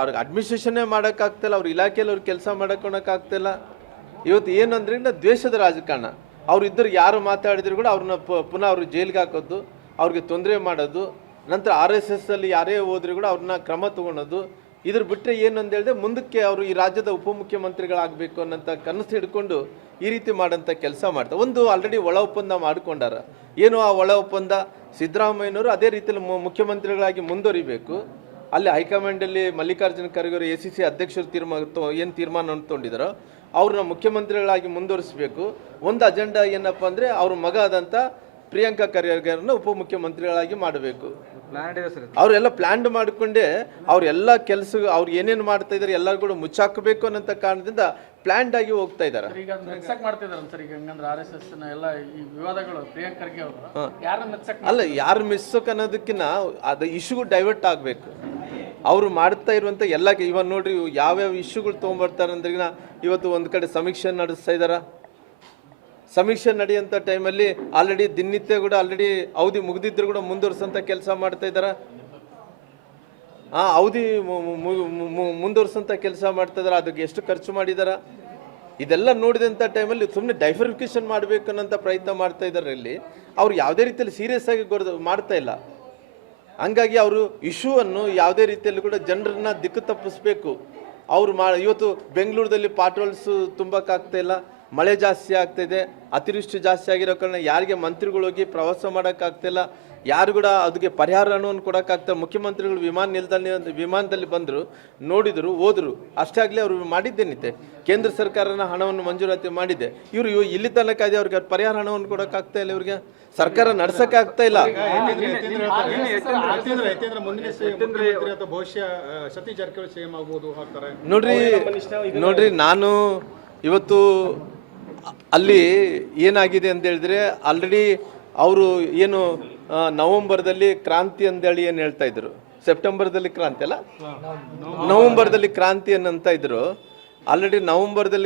ಅವ್ರಿಗೆ ಅಡ್ಮಿನಿಸ್ಟ್ರೇಷನ್ನೇ ಮಾಡೋಕ್ಕಾಗ್ತಿಲ್ಲ, ಅವ್ರ ಇಲಾಖೆಯಲ್ಲಿ ಅವ್ರು ಕೆಲಸ ಮಾಡೋಕ್ಕಾಗ್ತಿಲ್ಲ. ಇವತ್ತು ಏನಂದ್ರೆ ದ್ವೇಷದ ರಾಜಕಾರಣ. ಅವ್ರು ಇದ್ದರು ಯಾರು ಮಾತಾಡಿದ್ರು ಕೂಡ ಅವ್ರನ್ನ ಪುನಃ ಅವ್ರಿಗೆ ಜೈಲಿಗೆ ಹಾಕೋದು, ಅವ್ರಿಗೆ ತೊಂದರೆ ಮಾಡೋದು, ನಂತರ RSS ಅಲ್ಲಿ ಯಾರೇ ಹೋದ್ರೂ ಕೂಡ ಅವ್ರನ್ನ ಕ್ರಮ ತಗೊಳೋದು. ಇದ್ರ ಬಿಟ್ಟರೆ ಏನು ಅಂತ ಹೇಳಿದ್ರೆ ಮುಂದಕ್ಕೆ ಅವರು ಈ ರಾಜ್ಯದ ಉಪಮುಖ್ಯಮಂತ್ರಿಗಳಾಗಬೇಕು ಅನ್ನೋಂಥ ಕನಸು ಹಿಡ್ಕೊಂಡು ಈ ರೀತಿ ಮಾಡೋಂಥ ಕೆಲಸ ಮಾಡ್ತಾರೆ. ಒಂದು ಆಲ್ರೆಡಿ ಒಳ ಒಪ್ಪಂದ ಮಾಡ್ಕೊಂಡಾರ. ಏನು ಆ ಒಳ ಒಪ್ಪಂದ? ಸಿದ್ದರಾಮಯ್ಯನವರು ಅದೇ ರೀತಿಯಲ್ಲಿ ಮುಖ್ಯಮಂತ್ರಿಗಳಾಗಿ ಮುಂದುವರಿಬೇಕು. ಅಲ್ಲಿ ಹೈಕಮಾಂಡಲ್ಲಿ ಮಲ್ಲಿಕಾರ್ಜುನ ಖರ್ಗೆ ಅವರು ACC ಅಧ್ಯಕ್ಷರು ಏನು ತೀರ್ಮಾನ ತೊಗೊಂಡಿದ್ದಾರೋ ಅವ್ರನ್ನ ಮುಖ್ಯಮಂತ್ರಿಗಳಾಗಿ ಮುಂದುವರಿಸಬೇಕು. ಒಂದು ಅಜೆಂಡಾ ಏನಪ್ಪ ಅಂದರೆ ಅವ್ರ ಮಗ ಆದಂಥ ಪ್ರಿಯಾಂಕಾ ಖರ್ಗೆರನ್ನ ಉಪಮುಖ್ಯಮಂತ್ರಿಗಳಾಗಿ ಮಾಡಬೇಕು. ಅವರೆಲ್ಲ ಪ್ಲಾನ್ ಮಾಡಿಕೊಂಡೇ ಅವರೆಲ್ಲ ಕೆಲಸ ಅವ್ರು ಏನೇನು ಮಾಡ್ತಾ ಇದ್ದಾರೆ ಎಲ್ಲರೂ ಕೂಡ ಮುಚ್ಚಾಕಬೇಕು ಅನ್ನೋಂಥ ಕಾರಣದಿಂದ ಪ್ಲಾನ್ಡ್ ಆಗಿ ಹೋಗ್ತಾ ಇದ್ದಾರೆ. ಅಲ್ಲ, ಯಾರು ಮಿಸ್ಸಕ್ ಅನ್ನೋದಕ್ಕಿಂತ ಅದು ಇಶ್ಯೂಗೂ ಡೈವರ್ಟ್ ಆಗಬೇಕು. ಅವರು ಮಾಡ್ತಾ ಇರುವಂಥ ಎಲ್ಲ ಇವಾಗ ನೋಡ್ರಿ ಯಾವ್ಯಾವ ಇಶ್ಯೂಗಳು ತೊಗೊಂಬರ್ತಾರೆ ಅಂದ್ರೆ ಇವತ್ತು ಒಂದು ಕಡೆ ಸಮೀಕ್ಷೆ ನಡೆಸ್ತಾ ಇದ್ದಾರೆ. ಸಮೀಕ್ಷೆ ನಡೆಯುವಂಥ ಟೈಮಲ್ಲಿ ಆಲ್ರೆಡಿ ದಿನನಿತ್ಯ ಕೂಡ ಆಲ್ರೆಡಿ ಅವಧಿ ಮುಗಿದಿದ್ರು ಕೂಡ ಮುಂದುವರ್ಸೋಂಥ ಕೆಲಸ ಮಾಡ್ತಾ ಇದ್ದಾರೆ. ಅವಧಿ ಮುಂದುವರ್ಸೋಂಥ ಕೆಲಸ ಮಾಡ್ತಾ ಇದ್ದಾರೆ. ಅದಕ್ಕೆ ಎಷ್ಟು ಖರ್ಚು ಮಾಡಿದಾರ ಇದೆಲ್ಲ ನೋಡಿದಂಥ ಟೈಮಲ್ಲಿ ಸುಮ್ಮನೆ ಡೈವರ್ಫಿಕೇಶನ್ ಮಾಡಬೇಕು ಅನ್ನೋಂಥ ಪ್ರಯತ್ನ ಮಾಡ್ತಾ ಇದ್ದಾರೆ. ಇಲ್ಲಿ ಅವ್ರು ಯಾವುದೇ ರೀತಿಯಲ್ಲಿ ಸೀರಿಯಸ್ ಆಗಿ ಮಾಡ್ತಾ ಇಲ್ಲ. ಹಂಗಾಗಿ ಅವರು ಇಶ್ಯೂವನ್ನು ಯಾವುದೇ ರೀತಿಯಲ್ಲಿ ಕೂಡ ಜನರನ್ನ ದಿಕ್ಕು ತಪ್ಪಿಸ್ಬೇಕು. ಅವ್ರು ಇವತ್ತು ಬೆಂಗಳೂರಲ್ಲಿ ಪಾಟ್ರೋಲ್ಸ್ ತುಂಬಕ್ಕಾಗ್ತಾ ಇಲ್ಲ, ಮಳೆ ಜಾಸ್ತಿ ಆಗ್ತಾಯಿದೆ, ಅತಿವೃಷ್ಟಿ ಜಾಸ್ತಿ ಆಗಿರೋ ಕಾರಣ ಯಾರಿಗೆ ಮಂತ್ರಿಗಳು ಹೋಗಿ ಪ್ರವಾಸ ಮಾಡೋಕ್ಕಾಗ್ತಿಲ್ಲ, ಯಾರು ಕೂಡ ಅದಕ್ಕೆ ಪರಿಹಾರ ಹಣವನ್ನು ಕೊಡೋಕ್ಕಾಗ್ತಾರೆ. ಮುಖ್ಯಮಂತ್ರಿಗಳು ವಿಮಾನದಲ್ಲಿ ಬಂದರು, ನೋಡಿದರು, ಹೋದರು. ಅಷ್ಟೇ ಆಗಲಿ ಅವರು ಮಾಡಿದ್ದೇನಿದೆ, ಕೇಂದ್ರ ಸರ್ಕಾರನ ಹಣವನ್ನು ಮಂಜೂರಾತಿ ಮಾಡಿದೆ. ಇವರು ಇಲ್ಲಿ ತನಕ ಇದೆ, ಅವ್ರಿಗೆ ಪರಿಹಾರ ಹಣವನ್ನು ಕೊಡೋಕ್ಕಾಗ್ತಾ ಇಲ್ಲ, ಇವ್ರಿಗೆ ಸರ್ಕಾರ ನಡ್ಸೋಕ್ಕಾಗ್ತಾ ಇಲ್ಲ. ನೋಡ್ರಿ ನಾನು ಇವತ್ತು ಅಲ್ಲಿ ಏನಾಗಿದೆ ಅಂತ ಹೇಳಿದ್ರೆ ಆಲ್ರೆಡಿ ಅವರು ಏನು ನವೆಂಬರ್ದಲ್ಲಿ ಕ್ರಾಂತಿ ಅಂತೇಳಿ ಏನು ಹೇಳ್ತಾ ಇದ್ರು, ಸೆಪ್ಟೆಂಬರ್ದಲ್ಲಿ ಕ್ರಾಂತಿ ಅಲ್ಲ, ನವೆಂಬರ್ದಲ್ಲಿ ಕ್ರಾಂತಿ ಅಂತ ಇದ್ರು. ಆಲ್ರೆಡಿ ನವೆಂಬರ್ದಲ್ಲಿ